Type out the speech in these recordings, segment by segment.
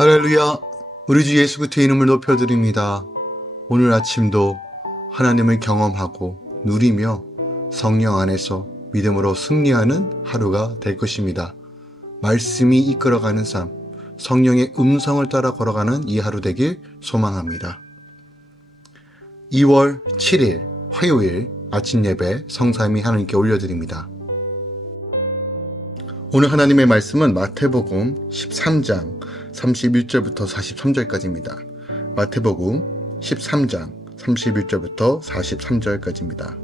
할렐루야! 우리 주 예수 그리스도의 이름을 높여드립니다. 오늘 아침도 하나님을 경험하고 누리며 성령 안에서 믿음으로 승리하는 하루가 될 것입니다. 말씀이 이끌어가는 삶, 성령의 음성을 따라 걸어가는 이 하루 되길 소망합니다. 2월 7일 화요일 아침 예배 성삼위 하나님께 올려드립니다. 오늘 하나님의 말씀은 마태복음 13장 31절부터 43절까지입니다. 마태복음 13장 31절부터 43절까지입니다.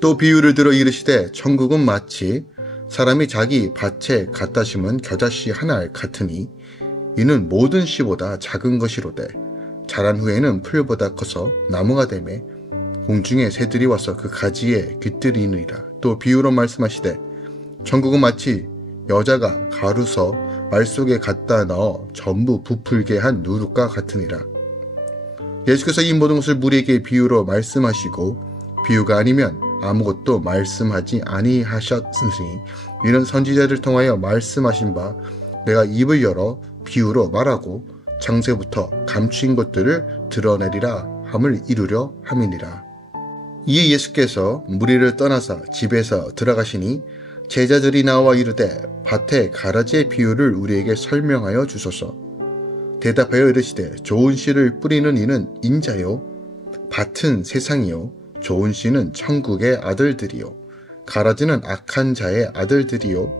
또 비유를 들어 이르시되 천국은 마치 사람이 자기 밭에 갖다 심은 겨자씨 하나 같으니 이는 모든 씨보다 작은 것이로되 자란 후에는 풀보다 커서 나무가 되매 공중의 새들이 와서 그 가지에 깃들이느니라. 또 비유로 말씀하시되 천국은 마치 여자가 가루서 말 속에 갖다 넣어 전부 부풀게 한 누룩과 같으니라. 예수께서 이 모든 것을 우리에게 비유로 말씀하시고 비유가 아니면 아무것도 말씀하지 아니하셨으니 이는 선지자를 통하여 말씀하신 바 내가 입을 열어 비유로 말하고 창세부터 감추인 것들을 드러내리라 함을 이루려 함이니라. 이에 예수께서 무리를 떠나사 집에서 들어가시니 제자들이 나와 이르되 밭의 가라지의 비유를 우리에게 설명하여 주소서. 대답하여 이르시되 좋은 씨를 뿌리는 이는 인자요 밭은 세상이요 좋은 씨는 천국의 아들들이요 가라지는 악한 자의 아들들이요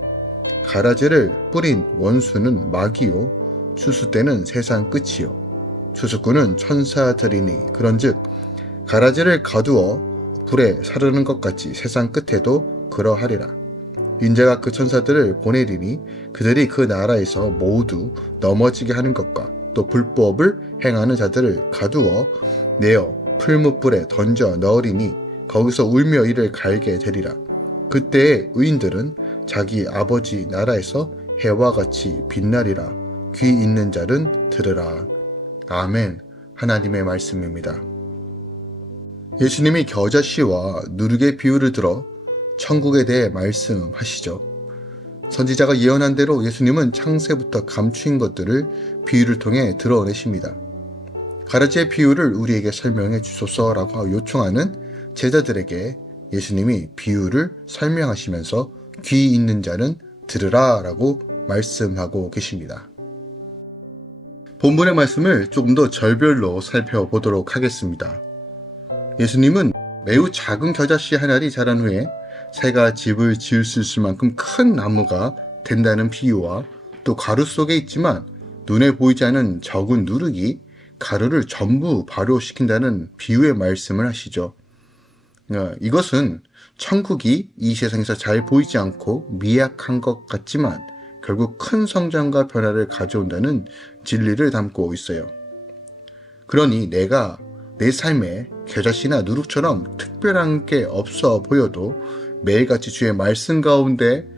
가라지를 뿌린 원수는 마귀요 추수때는 세상 끝이요 추수꾼은 천사들이니 그런즉 가라지를 거두어 불에 사르는 것 같이 세상 끝에도 그러하리라. 인자가 그 천사들을 보내리니 그들이 그 나라에서 모두 넘어지게 하는 것과 또 불법을 행하는 자들을 가두어 내어 풀무불에 던져 넣으리니 거기서 울며 이를 갈게 되리라. 그때의 의인들은 자기 아버지 나라에서 해와 같이 빛나리라. 귀 있는 자는 들으라. 아멘. 하나님의 말씀입니다. 예수님이 겨자씨와 누룩의 비유를 들어 천국에 대해 말씀하시죠. 선지자가 예언한 대로 예수님은 창세부터 감추인 것들을 비유를 통해 드러내십니다. 가라지의 비유를 우리에게 설명해 주소서라고 요청하는 제자들에게 예수님이 비유를 설명하시면서 귀 있는 자는 들으라 라고 말씀하고 계십니다. 본문의 말씀을 조금 더 절별로 살펴보도록 하겠습니다. 예수님은 매우 작은 겨자씨 한 알이 자란 후에 새가 집을 지을 수 있을 만큼 큰 나무가 된다는 비유와 또 가루 속에 있지만 눈에 보이지 않는 적은 누룩이 가루를 전부 발효시킨다는 비유의 말씀을 하시죠. 이것은 천국이 이 세상에서 잘 보이지 않고 미약한 것 같지만 결국 큰 성장과 변화를 가져온다는 진리를 담고 있어요. 그러니 내가 내 삶에 겨자씨나 누룩처럼 특별한 게 없어 보여도 매일같이 주의 말씀 가운데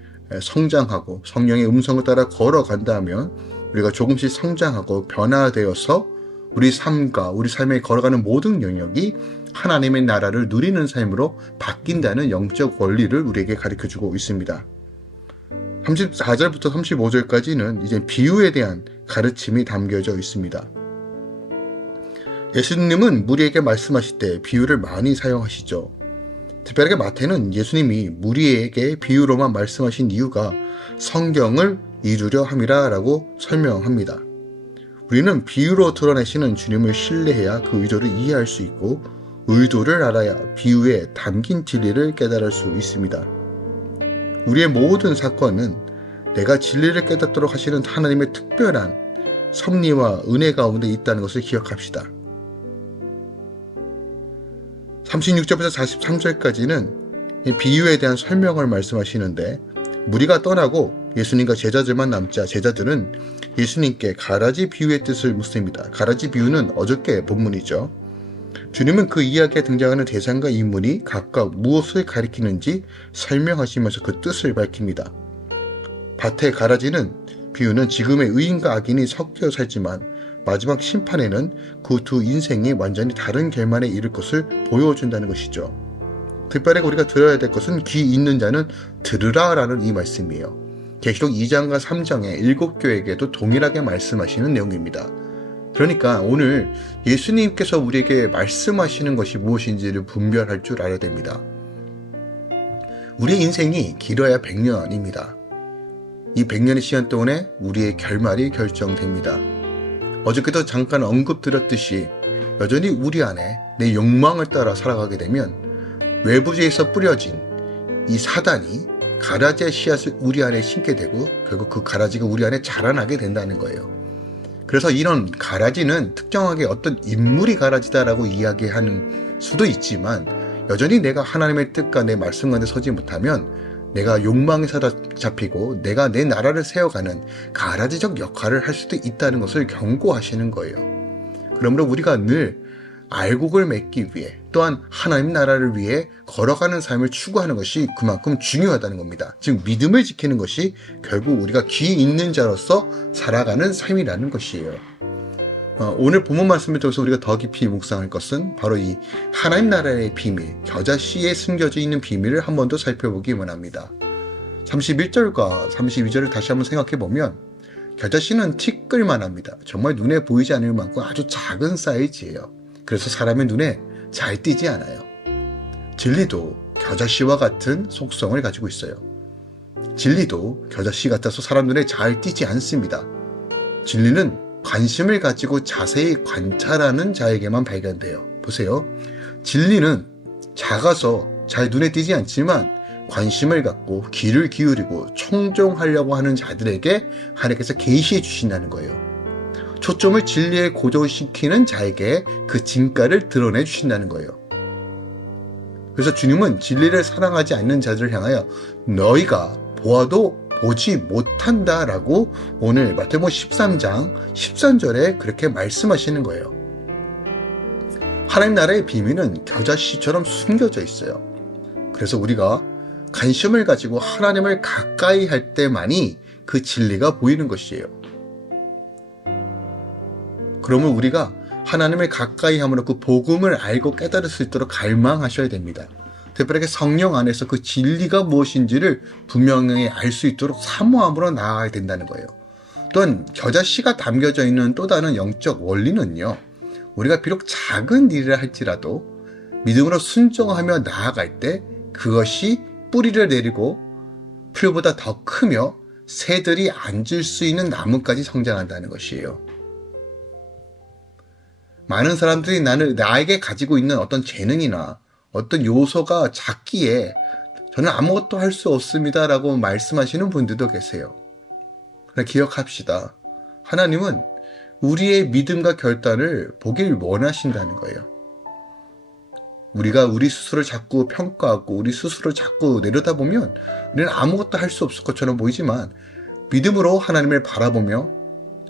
성장하고 성령의 음성을 따라 걸어간다면 우리가 조금씩 성장하고 변화되어서 우리 삶과 우리 삶에 걸어가는 모든 영역이 하나님의 나라를 누리는 삶으로 바뀐다는 영적 원리를 우리에게 가르쳐주고 있습니다. 34절부터 35절까지는 이제 비유에 대한 가르침이 담겨져 있습니다. 예수님은 무리에게 말씀하실 때 비유를 많이 사용하시죠. 특별하게 마태는 예수님이 무리에게 비유로만 말씀하신 이유가 성경을 이루려 함이라 라고 설명합니다. 우리는 비유로 드러내시는 주님을 신뢰해야 그 의도를 이해할 수 있고 의도를 알아야 비유에 담긴 진리를 깨달을 수 있습니다. 우리의 모든 사건은 내가 진리를 깨닫도록 하시는 하나님의 특별한 섭리와 은혜 가운데 있다는 것을 기억합시다. 36절부터 43절까지는 비유에 대한 설명을 말씀하시는데 무리가 떠나고 예수님과 제자들만 남자 제자들은 예수님께 가라지 비유의 뜻을 묻습니다. 가라지 비유는 어저께 본문이죠. 주님은 그 이야기에 등장하는 대상과 인물이 각각 무엇을 가리키는지 설명하시면서 그 뜻을 밝힙니다. 밭의 가라지는 비유는 지금의 의인과 악인이 섞여 살지만 마지막 심판에는 그 두 인생이 완전히 다른 결말에 이를 것을 보여준다는 것이죠. 특별히 우리가 들어야 될 것은 귀 있는 자는 들으라 라는 이 말씀이에요. 계시록 2장과 3장의 7교회에게도 동일하게 말씀하시는 내용입니다. 그러니까 오늘 예수님께서 우리에게 말씀하시는 것이 무엇인지를 분별할 줄 알아야 됩니다. 우리의 인생이 길어야 100년입니다. 이 100년의 시간 동안에 우리의 결말이 결정됩니다. 어저께도 잠깐 언급드렸듯이 여전히 우리 안에 내 욕망을 따라 살아가게 되면 외부에서 뿌려진 이 사단이 가라지의 씨앗을 우리 안에 심게 되고 결국 그 가라지가 우리 안에 자라나게 된다는 거예요. 그래서 이런 가라지는 특정하게 어떤 인물이 가라지다라고 이야기하는 수도 있지만 여전히 내가 하나님의 뜻과 내 말씀 가운데 서지 못하면 내가 욕망에 사로잡히고 내가 내 나라를 세워가는 가라지적 역할을 할 수도 있다는 것을 경고하시는 거예요. 그러므로 우리가 늘 알곡을 맺기 위해 또한 하나님 나라를 위해 걸어가는 삶을 추구하는 것이 그만큼 중요하다는 겁니다. 즉 믿음을 지키는 것이 결국 우리가 귀 있는 자로서 살아가는 삶이라는 것이에요. 오늘 본문 말씀을 통해서 우리가 더 깊이 묵상할 것은 바로 이 하나님 나라의 비밀, 겨자씨에 숨겨져 있는 비밀을 한 번 더 살펴보기 원합니다. 31절과 32절을 다시 한번 생각해 보면 겨자씨는 티끌만 합니다. 정말 눈에 보이지 않을 만큼 아주 작은 사이즈예요. 그래서 사람의 눈에 잘 띄지 않아요. 진리도 겨자씨와 같은 속성을 가지고 있어요. 진리도 겨자씨 같아서 사람 눈에 잘 띄지 않습니다. 진리는 관심을 가지고 자세히 관찰하는 자에게만 발견돼요. 보세요. 진리는 작아서 잘 눈에 띄지 않지만 관심을 갖고 귀를 기울이고 청종하려고 하는 자들에게 하나님께서 계시해 주신다는 거예요. 초점을 진리에 고정시키는 자에게 그 진가를 드러내 주신다는 거예요. 그래서 주님은 진리를 사랑하지 않는 자들을 향하여 너희가 보아도 보지 못한다라고 오늘 마태복음 13장 13절에 그렇게 말씀하시는 거예요. 하나님 나라의 비밀은 겨자씨처럼 숨겨져 있어요. 그래서 우리가 관심을 가지고 하나님을 가까이 할 때만이 그 진리가 보이는 것이에요. 그러면 우리가 하나님을 가까이 함으로 그 복음을 알고 깨달을 수 있도록 갈망하셔야 됩니다. 특별하게 성령 안에서 그 진리가 무엇인지를 분명히 알 수 있도록 사모함으로 나아가야 된다는 거예요. 또한 겨자씨가 담겨져 있는 또 다른 영적 원리는요. 우리가 비록 작은 일을 할지라도 믿음으로 순종하며 나아갈 때 그것이 뿌리를 내리고 풀보다 더 크며 새들이 앉을 수 있는 나무까지 성장한다는 것이에요. 많은 사람들이 나에게 가지고 있는 어떤 재능이나 어떤 요소가 작기에 저는 아무것도 할 수 없습니다 라고 말씀하시는 분들도 계세요. 그러나 기억합시다. 하나님은 우리의 믿음과 결단을 보길 원하신다는 거예요. 우리가 우리 스스로를 자꾸 평가하고 우리 스스로를 자꾸 내려다보면 우리는 아무것도 할 수 없을 것처럼 보이지만 믿음으로 하나님을 바라보며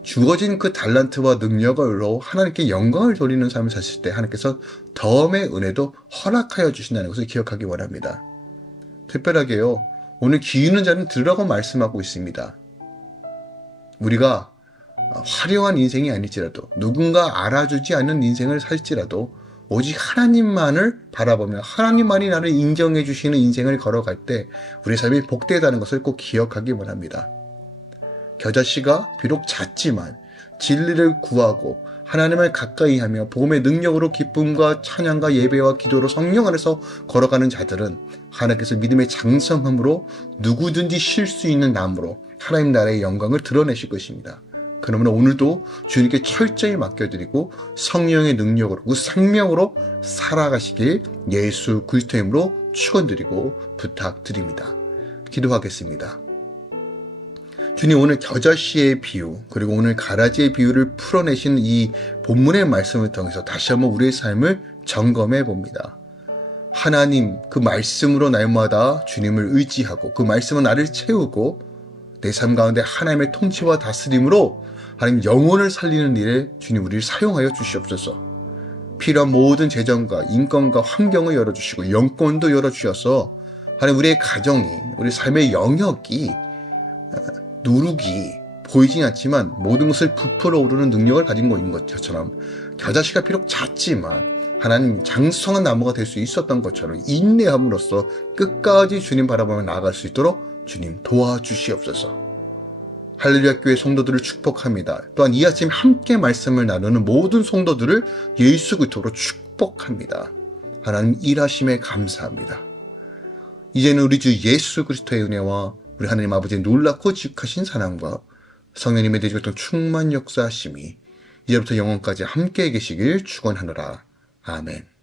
주어진 그 달란트와 능력으로 하나님께 영광을 돌리는 삶을 사실 때 하나님께서 덤의 은혜도 허락하여 주신다는 것을 기억하기 원합니다. 특별하게요. 오늘 귀 있는 자는 들으라고 말씀하고 있습니다. 우리가 화려한 인생이 아닐지라도 누군가 알아주지 않는 인생을 살지라도 오직 하나님만을 바라보며 하나님만이 나를 인정해 주시는 인생을 걸어갈 때 우리 삶이 복되다는 것을 꼭 기억하기 원합니다. 겨자씨가 비록 작지만 진리를 구하고 하나님을 가까이 하며 복음의 능력으로 기쁨과 찬양과 예배와 기도로 성령 안에서 걸어가는 자들은 하나님께서 믿음의 장성함으로 누구든지 쉴 수 있는 나무로 하나님 나라의 영광을 드러내실 것입니다. 그러므로 오늘도 주님께 철저히 맡겨드리고 성령의 능력으로 그 생명으로 살아가시길 예수 그리스도의 이름으로 축원드리고 부탁드립니다. 기도하겠습니다. 주님, 오늘 겨자씨의 비유 그리고 오늘 가라지의 비유를 풀어내신 이 본문의 말씀을 통해서 다시 한번 우리의 삶을 점검해 봅니다. 하나님 그 말씀으로 날마다 주님을 의지하고 그 말씀은 나를 채우고 내 삶 가운데 하나님의 통치와 다스림으로 하나님 영혼을 살리는 일에 주님 우리를 사용하여 주시옵소서. 필요한 모든 재정과 인권과 환경을 열어주시고 영권도 열어주셔서 하나님 우리의 가정이 우리 삶의 영역이 누룩이 보이진 않지만 모든 것을 부풀어 오르는 능력을 가진 것인 것처럼 겨자씨가 비록 작지만 하나님 장성한 나무가 될 수 있었던 것처럼 인내함으로써 끝까지 주님 바라보며 나아갈 수 있도록 주님 도와주시옵소서. 할렐루야 교회 성도들을 축복합니다. 또한 이 아침 함께 말씀을 나누는 모든 성도들을 예수 그리스도로 축복합니다. 하나님 일하심에 감사합니다. 이제는 우리 주 예수 그리스도의 은혜와 우리 하나님 아버지의 놀랍고 지극하신 사랑과 성령님의 대주였던 충만 역사하심이 이제부터 영원까지 함께 계시길 축원하노라. 아멘.